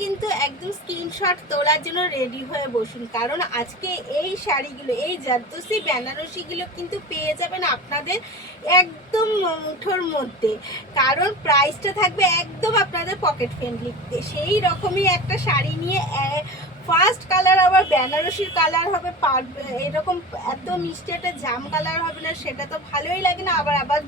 কিন্তু একদম স্ক্রিনশট তোলার জন্য রেডি হয়ে বসুন, কারণ আজকে এই শাড়িগুলো, এই জারদোসি বেনারসিগুলো কিন্তু পেয়ে যাবেন আপনাদের একদম মুঠোর মধ্যে, কারণ প্রাইসটা থাকবে একদম আপনাদের পকেট ফ্রেন্ডলি। সেই রকমই একটা শাড়ি নিয়ে ফার্স্ট কালার আবার বেনারসির কালার হবে, এরকম এত মিষ্টি একটা জাম কালার হবে না, সেটা তো ভালোই লাগে না। আবার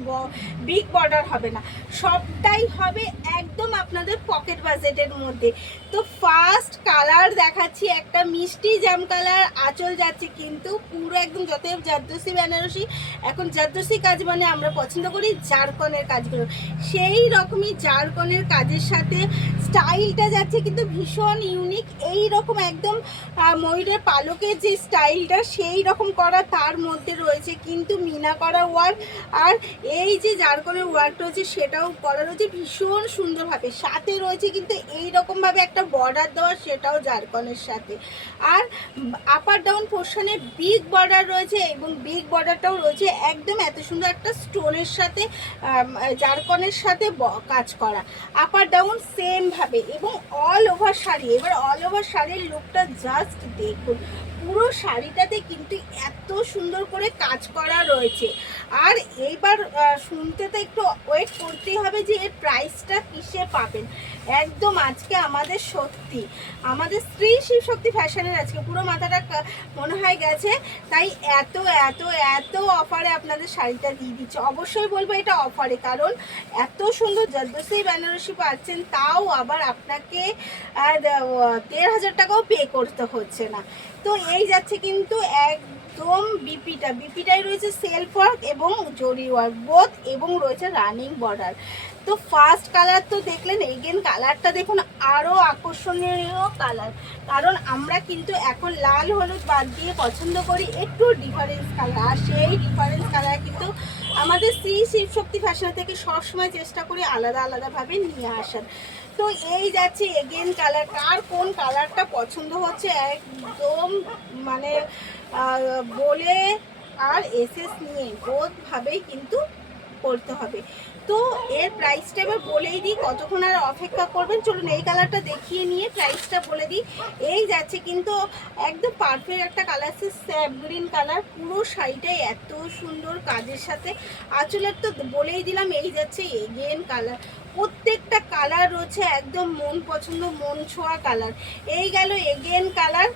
বিগ বর্ডার হবে না, সবটাই হবে একদম আপনাদের পকেট বাজেটের মধ্যে। তো ফার্স্ট কালার দেখাচ্ছি একটা মিষ্টি জাম কালার, আঁচল যাচ্ছে কিন্তু পুরো একদম, যত জারদোসি বেনারসি, এখন জারদোসি কাজ মানে আমরা পছন্দ করি জারকনের কাজগুলো, সেই রকমই জারকনের কাজের সাথে স্টাইলটা যাচ্ছে কিন্তু ভীষণ ইউনিক। এই রকম একদম ময়ূরের পালকের যে স্টাইলটা সেই রকম করা, তার মধ্যে রয়েছে কিন্তু মিনা করা ওয়ার্ক, আর এই যে জারকনের ওয়ার্কটা হচ্ছে সেটাও করা রয়েছে ভীষণ সুন্দরভাবে। সাথে রয়েছে কিন্তু এই রকমভাবে একটা বর্ডার দেওয়া, সেটাও জারকনের সাথে। আর আপার ডাউন পোর্শনে বিগ বর্ডার রয়েছে এবং বিগ বর্ডারটাও রয়েছে একদম এত সুন্দর একটা স্টোনের সাথে, জারকনের সাথে কাজ করা, আপার ডাউন সেম ভাবে এবং অল ওভার শাড়ি। এবার অল ওভার শাড়ির লুকটা জাস্ট দেখুন, পুরো শাড়িটাতে কিন্তু এত সুন্দর করে কাজ করা রয়েছে। আর এইবার শুনতে তো একটু ওয়েট করতেই হবে যে এর প্রাইসটা কিসে পাবেন। একদম আজকে আমাদের সত্যি আমাদের স্ত্রী শিবশক্তি ফ্যাশনের আজকে পুরো মাথাটা মনে হয় গেছে, তাই এত এত এত অফারে আপনাদের শাড়িটা দিয়ে দিচ্ছে। অবশ্যই বলবো এটা অফারে, কারণ এত সুন্দর জারদোসি বেনারসি পাচ্ছেন, তাও আবার আপনাকে ১,৫০০ টাকাও পে করতে হচ্ছে না। তো এই যাচ্ছে কিন্তু একদম বিপিটাই রয়েছে সেলফ ওয়ার্ক এবং জরি ওয়ার্ক বোথ, এবং রয়েছে রানিং বর্ডার। তো ফার্স্ট কালার তো দেখলেন, এগেন কালারটা দেখুন আরও আকর্ষণীয় কালার, কারণ আমরা কিন্তু এখন লাল হলুদ বাদ দিয়ে পছন্দ করি একটু ডিফারেন্স কালার, আর সেই ডিফারেন্স কালার কিন্তু আমাদের শ্রী শিবশক্তি ফ্যাশন থেকে সবসময় চেষ্টা করি আলাদা আলাদাভাবে নিয়ে আসার। তো এই যাচ্ছে এগেন কালার, কার কোন কালারটা পছন্দ হচ্ছে একদম মানে বলে আর এসএস নিয়ে বোধভাবেই কিন্তু করতে হবে। তো এর প্রাইসটা এবার বলেই দিই, কতক্ষণ আর অপেক্ষা করবেন। চলুন এই কালারটা দেখিয়ে নিয়ে প্রাইসটা বলে দিই। এই যাচ্ছে কিন্তু একদম পারফেক্ট একটা কালার, স্যাপ গ্রিন কালার, পুরো শাড়িটাই এত সুন্দর কাজের সাথে। আঁচলের তো বলেই দিলাম, এই যাচ্ছে এগেন কালার, প্রত্যেকটা কালার রয়েছে একদম মন পছন্দ, মন ছোঁয়া কালার। এই গেল এগেন কালার,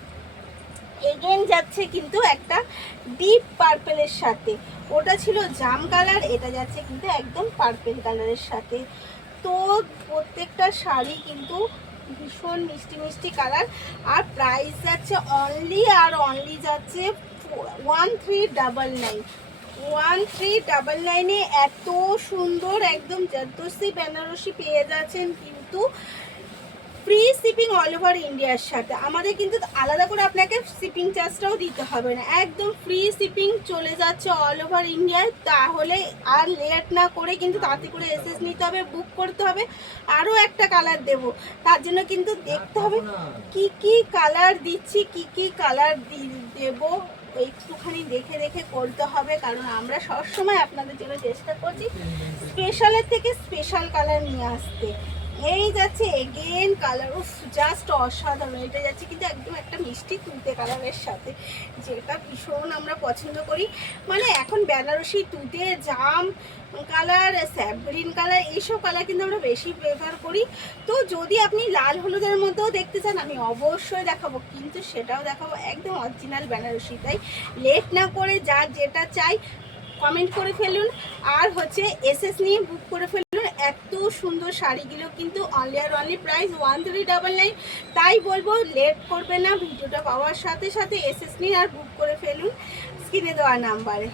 এগেন যাচ্ছে কিন্তু একটা ডিপ পার্পেলের সাথে, ওটা ছিল জাম কালার, এটা যাচ্ছে কিন্তু একদম পার্পেল কালারের সাথে। তো প্রত্যেকটা শাড়ি কিন্তু ভীষণ মিষ্টি মিষ্টি কালার, আর প্রাইস যাচ্ছে অনলি আর অনলি যাচ্ছে 1399। 1399-এ এত সুন্দর একদম জারদোসি বেনারসি পেয়ে যাচ্ছেন কিন্তু ফ্রি শিপিং অল ওভার ইন্ডিয়ার সাথে। আমাদের কিন্তু আলাদা করে আপনাকে শিপিং চার্জটাও দিতে হবে না, একদম ফ্রি শিপিং চলে যাচ্ছে অল ওভার ইন্ডিয়ায়। তাহলে আর লেট না করে কিন্তু তাড়াতাড়ি করে এসএস নিতে হবে, বুক করতে হবে। আরও একটা কালার দেব, তার জন্য কিন্তু দেখতে হবে কি কি কালার দিচ্ছি, কি কি কালার দেব, একটুখানি দেখে দেখে করতে হবে, কারণ আমরা সবসময় আপনাদের জন্য চেষ্টা করছি স্পেশালের থেকে স্পেশাল কালার নিয়ে আসতে। এই যাচ্ছে এগেন কালার, উফ জাস্ট অসাধারণ। এটা যাচ্ছে কিন্তু একদম একটা মিষ্টি তুতে কালারের সাথে, যেটা ভীষণ আমরা পছন্দ করি। মানে এখন বেনারসি তুতে, জাম কালার, স্যাপ গ্রিন কালার, এইসব কালার কিন্তু আমরা বেশি প্রেফার করি। তো যদি আপনি লাল হলুদের মধ্যেও দেখতে চান আমি অবশ্যই দেখাবো, কিন্তু সেটাও দেখাবো একদম অরিজিনাল বেনারসি। তাই লেট না করে যার যেটা চাই কমেন্ট করে ফেলুন, আর হচ্ছে এসএস নিয়ে বুক করে ফেলুন। এত সুন্দর শাড়িগুলো কিন্তু অনলি আর অনলি প্রাইস 1399। তাই বলবো লেট করবে না, ভিডিওটা পাওয়ার সাথে সাথে এসএস নিয়ে আর বুক করে ফেলুন স্ক্রিনে দেওয়া নাম্বারে।